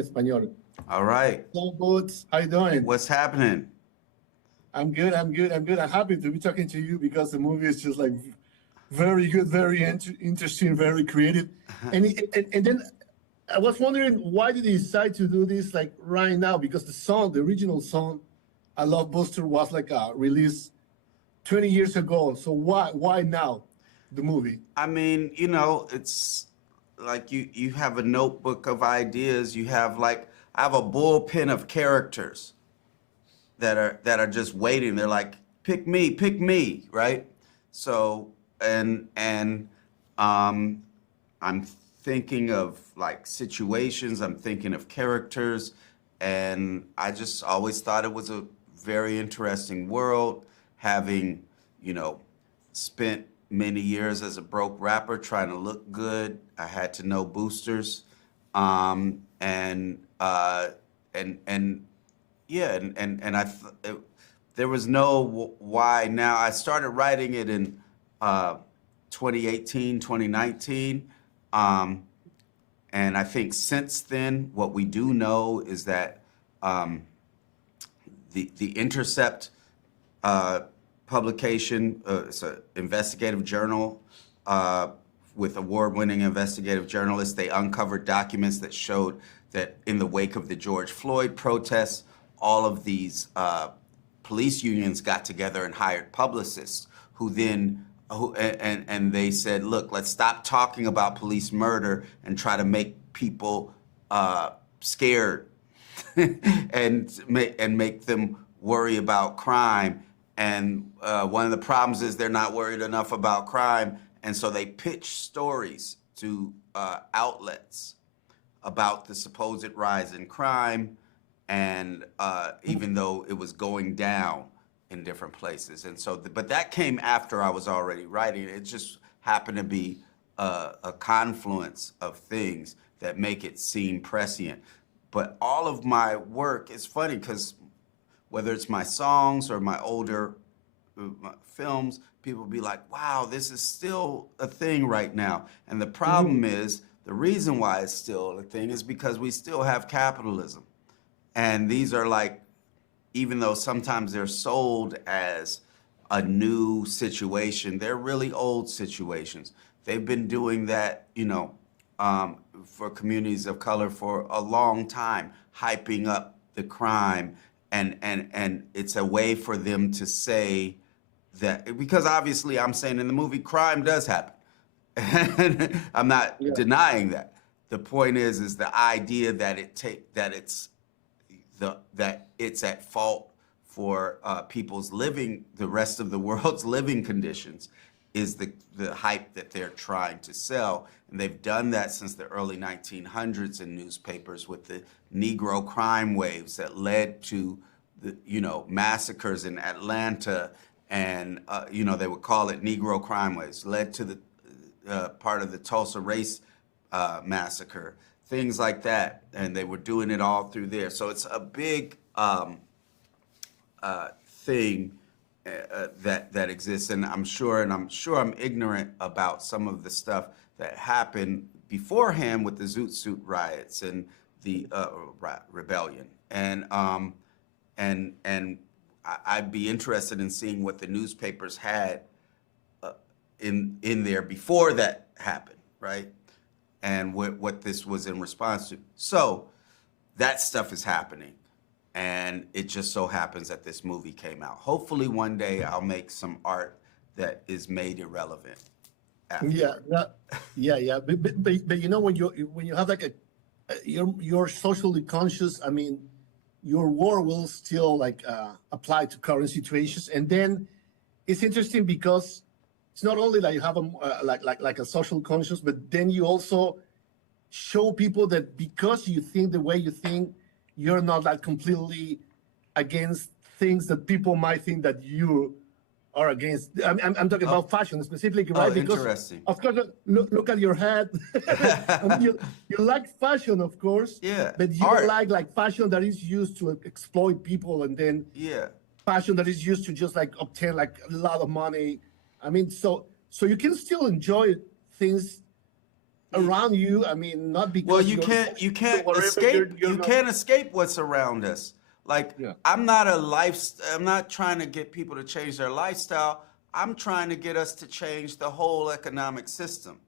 Español. All right. So, Boots, how you doing? What's happening? I'm good. I'm good. I'm good. I'm happy to be talking to you because the movie is just like very good, very interesting, very creative. And then I was wondering why did you decide to do this like right now? Because the song, the original song, I Love Buster was like released 20 years ago. So why now the movie? I mean, it's like you have a notebook of ideas. You have like I have a bullpen of characters that are just waiting. They're like, pick me, right? So and I'm thinking of like situations. I'm thinking of characters, and I just always thought it was a very interesting world, having you know spent many years as a broke rapper trying to look good. I had to know boosters, and yeah, there was no why now. I started writing it in 2018, 2019, and I think since then, what we do know is that the Intercept publication, it's an investigative journal with award-winning investigative journalists. They uncovered documents that showed that in the wake of the George Floyd protests, all of these police unions got together and hired publicists and they said, look, let's stop talking about police murder and try to make people scared and make them worry about crime. And one of the problems is they're not worried enough about crime. And so they pitch stories to outlets about the supposed rise in crime, and even though it was going down in different places. And so, but that came after I was already writing. It just happened to be a confluence of things that make it seem prescient. But all of my work is funny because whether it's my songs or my older films, people be like, wow, this is still a thing right now. And the problem is, the reason why it's still a thing is because we still have capitalism. And these are like, even though sometimes they're sold as a new situation, they're really old situations. They've been doing that, for communities of color for a long time, hyping up the crime. And it's a way for them to say that, because obviously I'm saying in the movie, crime does happen. And I'm not denying that. The point is the idea that it's at fault for people's living, the rest of the world's living conditions, is the hype that they're trying to sell. And they've done that since the early 1900s in newspapers with the Negro crime waves that led to the massacres in Atlanta, and they would call it Negro crime waves, led to the part of the Tulsa race massacre, things like that, and they were doing it all through there. So it's a big thing that exists, and I'm sure I'm ignorant about some of the stuff that happened beforehand with the Zoot Suit riots and the rebellion, and I'd be interested in seeing what the newspapers had in there before that happened, right? And what this was in response to. So that stuff is happening, and it just so happens that this movie came out. Hopefully one day I'll make some art that is made irrelevant after. Yeah. But when you have like you're socially conscious. I mean, your work will still like apply to current situations, and then it's interesting because it's not only that you have like a social conscious, but then you also show people that because you think the way you think, you're not like completely against things that people might think that you are against. I'm talking about fashion specifically, right? Because interesting. of course, look at your head. I mean, you like fashion, of course. Yeah. But you Art. like fashion that is used to exploit people, and then fashion that is used to just like obtain like a lot of money. I mean, so you can still enjoy things around you. I mean, not Well, because you you're can't you so can't whatever escape you're you not. can't escape what's around us. Like Yeah. I'm not trying to get people to change their lifestyle. I'm trying to get us to change the whole economic system.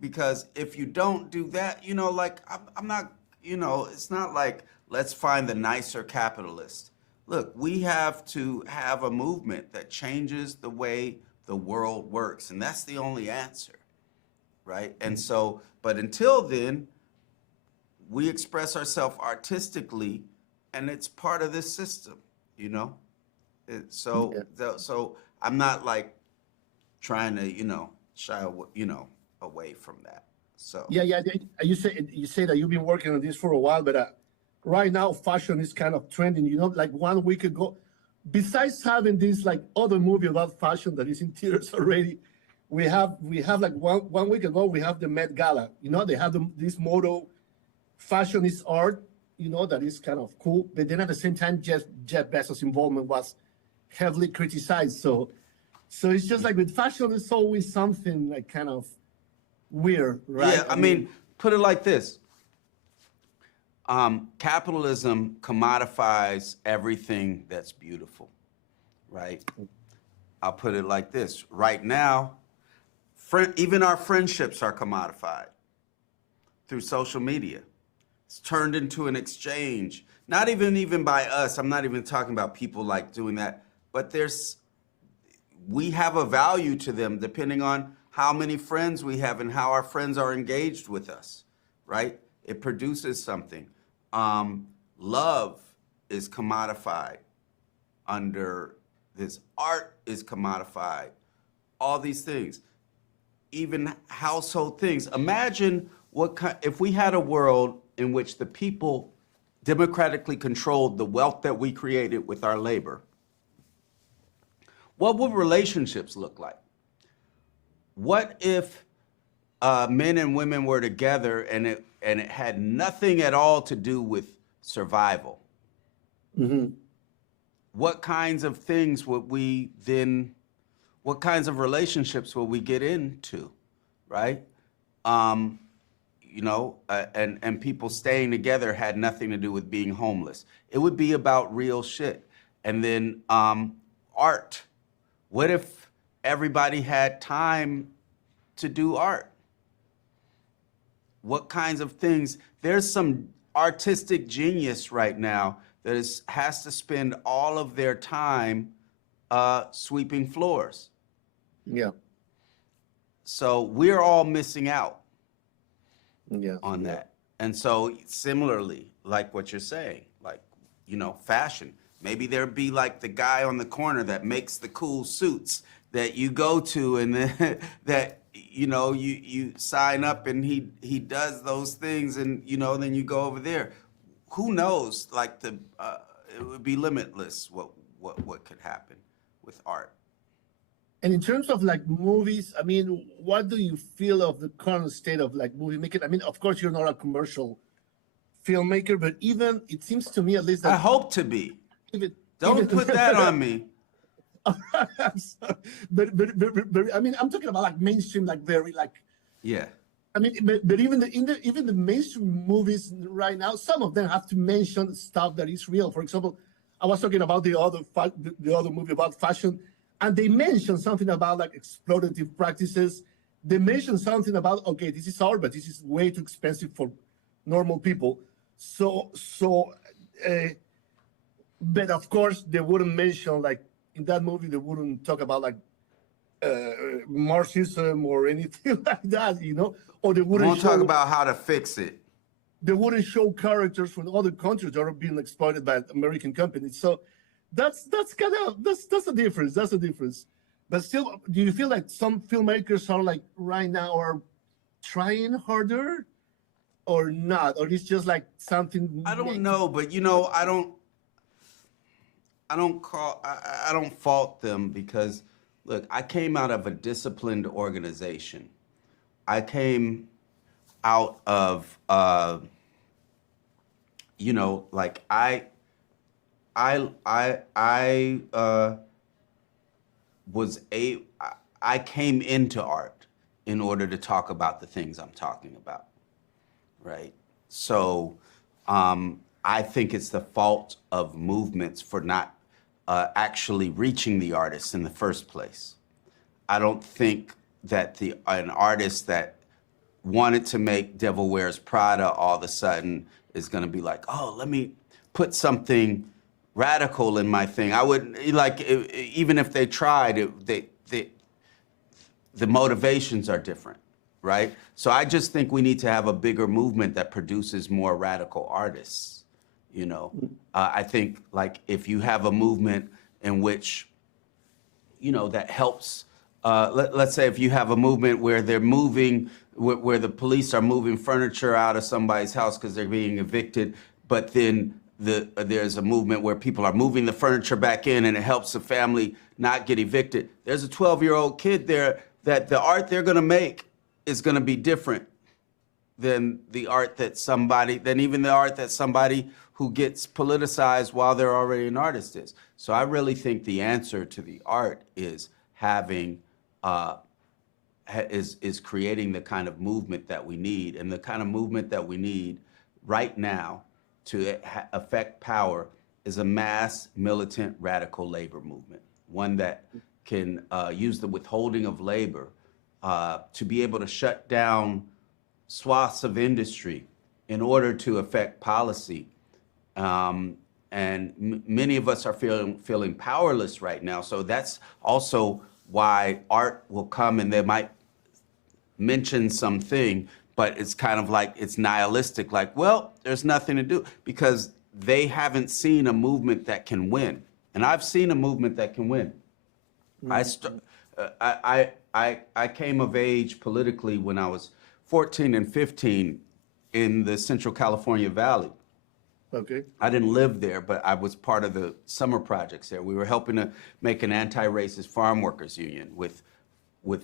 Because if you don't do that, like I'm not, it's not like let's find the nicer capitalist. Look, we have to have a movement that changes the way the world works, and that's the only answer, right? And so, but until then, we express ourselves artistically, and it's part of this system, you know. Yeah. So I'm not like trying to, shy away, away from that. So Yeah, yeah. You say that you've been working on this for a while, but right now fashion is kind of trending. You know, like 1 week ago, besides having this like other movie about fashion that is in theaters already, we have like one week ago we have the Met Gala. You know, they have this motto, "Fashion is art." You know, that is kind of cool. But then at the same time, Jeff Bezos' involvement was heavily criticized. So it's just like with fashion, it's always something like kind of weird, right? yeah, I mean, put it like this. Capitalism commodifies everything that's beautiful, right? I'll put it like this. Right now, even our friendships are commodified through social media. It's turned into an exchange. Not even by us. I'm not even talking about people like doing that. But we have a value to them depending on how many friends we have and how our friends are engaged with us, right? It produces something. Love is commodified under this. Art is commodified. All these things, even household things. Imagine if we had a world in which the people democratically controlled the wealth that we created with our labor. What would relationships look like? What if men and women were together and it had nothing at all to do with survival? What kinds of things would we then? What kinds of relationships will we get into, right? And people staying together had nothing to do with being homeless. It would be about real shit. And then art. What if everybody had time to do art? What kinds of things? There's some artistic genius right now that has to spend all of their time sweeping floors. Yeah. So we're all missing out Yeah. on Yeah. that. And so similarly, like what you're saying, like, fashion. Maybe there'd be like the guy on the corner that makes the cool suits that you go to and then that, you sign up and he does those things and, then you go over there. Who knows? Like it would be limitless what could happen with art. And in terms of like movies, I mean, what do you feel of the current state of like movie making? I mean, of course, you're not a commercial filmmaker, but even it seems to me at least I that hope to be. even Don't put that on me. but I mean, I'm talking about like mainstream, like very like. Yeah. I mean, but even the mainstream movies right now, some of them have to mention stuff that is real. For example, I was talking about the other movie about fashion, and they mentioned something about like exploitative practices. They mentioned something about, okay, this is art, but this is way too expensive for normal people. But of course they wouldn't mention like in that movie they wouldn't talk about like Marxism or anything like that, or they We wouldn't won't talk show about how to fix it. Characters from other countries that are being exploited by American companies. So that's a difference. That's a difference. But still, do you feel like some filmmakers are like right now are trying harder or not, or it's just like something? I don't know, but I don't fault them because look, I came out of a disciplined organization. I came out of like I was I came into art in order to talk about the things I'm talking about, right? So I think it's the fault of movements for not actually reaching the artists in the first place. I don't think that an artist that wanted to make Devil Wears Prada all of a sudden is going to be like, oh, let me put something radical in my thing. I would like, even if they tried, the motivations are different, right? So I just think we need to have a bigger movement that produces more radical artists. You know, I think like if you have a movement in which, you know, that helps. Let's say if you have a movement where they're moving, where the police are moving furniture out of somebody's house because they're being evicted, but then there's a movement where people are moving the furniture back in and it helps the family not get evicted. There's a 12-year-old kid there that the art they're going to make is going to be different than the art that even the art that somebody who gets politicized while they're already an artist is. So I really think the answer to the art is having is creating the kind of movement that we need, and the kind of movement that we need right now to affect power is a mass militant radical labor movement, one that can use the withholding of labor to be able to shut down swaths of industry in order to affect policy. And many of us are feeling powerless right now. So that's also why art will come and they might mention something, but it's kind of like it's nihilistic, like, well, there's nothing to do, because they haven't seen a movement that can win. And I've seen a movement that can win. I came of age politically when I was 14 and 15 in the Central California Valley. Okay. I didn't live there, but I was part of the summer projects there. We were helping to make an anti-racist farm workers union with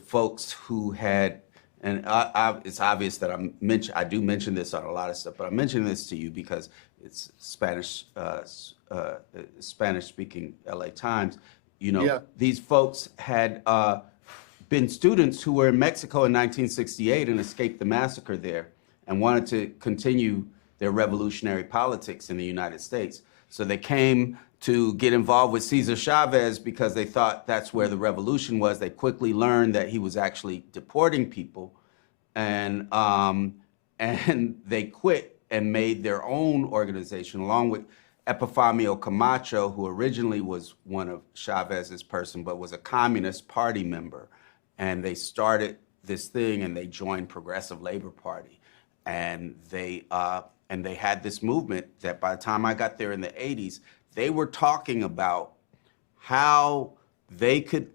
folks who had, and it's obvious that I do mention this on a lot of stuff, but I'm mentioning this to you because it's Spanish-speaking LA Times. You know, Yeah. These folks had been students who were in Mexico in 1968 and escaped the massacre there and wanted to continue their revolutionary politics in the United States. So they came to get involved with Cesar Chavez because they thought that's where the revolution was. They quickly learned that he was actually deporting people, and they quit and made their own organization along with Epifamio Camacho, who originally was one of Chavez's person, but was a Communist Party member. And they started this thing and they joined Progressive Labor Party. And they had this movement that by the time I got there in the 80s, they were talking about how they could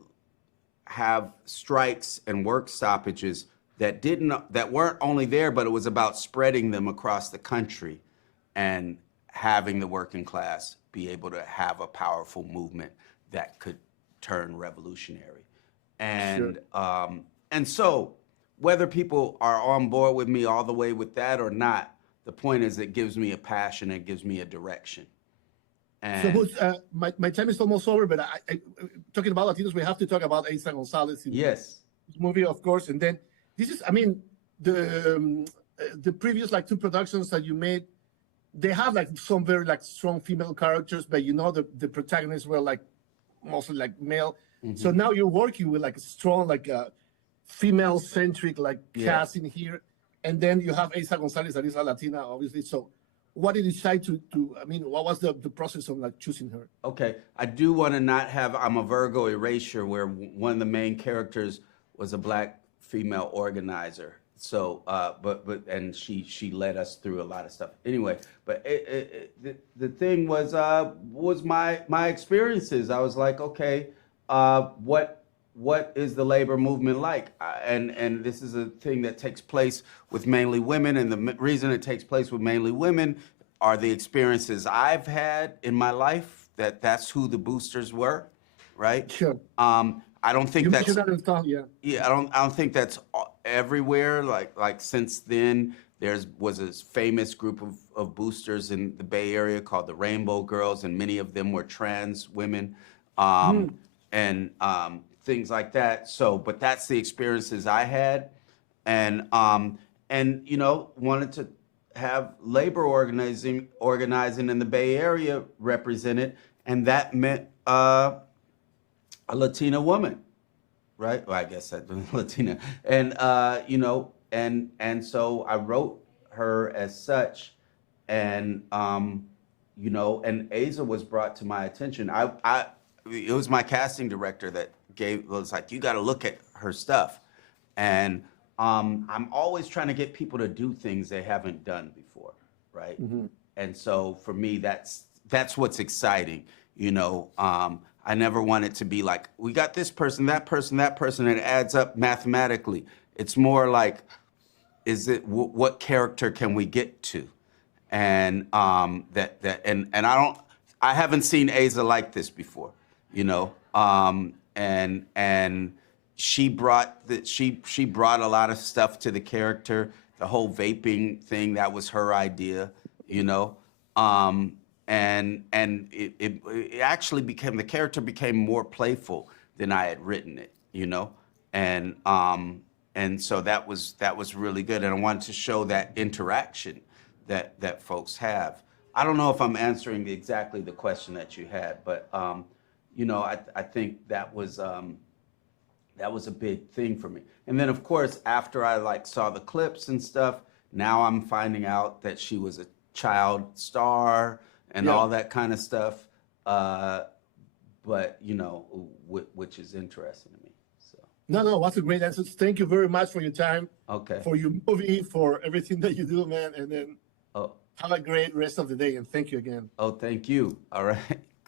have strikes and work stoppages that weren't only there, but it was about spreading them across the country and having the working class be able to have a powerful movement that could turn revolutionary. And Sure. And so whether people are on board with me all the way with that or not, the point is it gives me a passion, it gives me a direction. And my time is almost over, but talking about Latinos, we have to talk about Eiza Gonzalez in yes, this movie, of course. And then this is, I mean, the previous like two productions that you made, they have like some very like strong female characters, but you know the protagonists were like mostly like male. Mm-hmm. So now you're working with like a strong like female centric like cast in here, and then you have Eiza Gonzalez that is a Latina, obviously. So what did you decide to I mean, what was the process of like choosing her? Okay, I do want to not have I'm a Virgo erasure where one of the main characters was a black female organizer. So, and she led us through a lot of stuff. Anyway, but the thing was my experiences. I was like, okay, what is the labor movement like? And this is a thing that takes place with mainly women, and the reason it takes place with mainly women are the experiences I've had in my life. That's who the boosters were, right? Sure. I don't think that's yeah. I don't think that's everywhere. Like since then, was a famous group of boosters in the Bay Area called the Rainbow Girls, and many of them were trans women, and things like that. So, but that's the experiences I had. and you know, wanted to have labor organizing in the Bay Area represented, and that meant a Latina woman, right? Well, I guess that Latina, and you know, and so I wrote her as such, and you know, and Asa was brought to my attention. It was my casting director that was like, you got to look at her stuff, and I'm always trying to get people to do things they haven't done before, right? And so for me, that's what's exciting, you know. I never want it to be like, we got this person, that person, that person, and it adds up mathematically. It's more like, what character can we get to? And I haven't seen Asa like this before, you know. And she brought she brought a lot of stuff to the character. The whole vaping thing, that was her idea, you know. And it actually became, the character became more playful than I had written it, you know. And so that was really good, and I wanted to show that interaction that folks have. I don't know if I'm answering exactly the question that you had, but you know, I think that was a big thing for me. And then of course, after I like saw the clips and stuff, now I'm finding out that she was a child star and all that kind of stuff. But you know, which is interesting to me. So. No, that's a great answer. Thank you very much for your time. Okay. For your movie, for everything that you do, man. And then Oh. have a great rest of the day, and thank you again. Oh, thank you. All right.